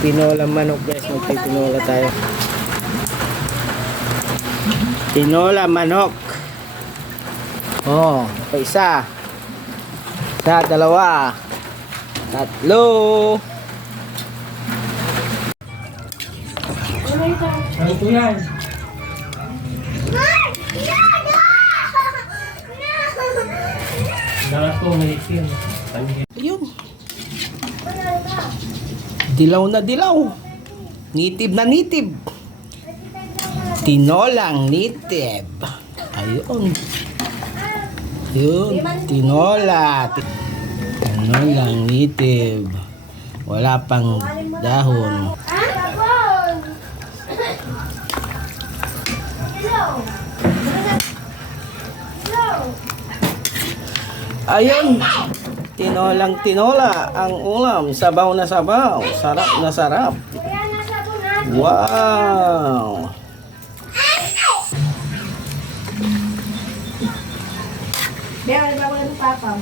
Tinola manok guys, magtitinola tayo. Tinola manok. Oh, isa. Isa, dalawa. Tatlo. Ano po yan? Dapat po may isin. Ayun. Dilaw na dilaw. Nitib na nitib. Tinolang nitib. Ayun. Yun. Tinola. Tinolang nitib. Wala pang dahon. Ayun. Tinolang tinola ang ulam. Sabaw na sabaw. Sarap na sarap. Wow. Bea, wala ba ng papa?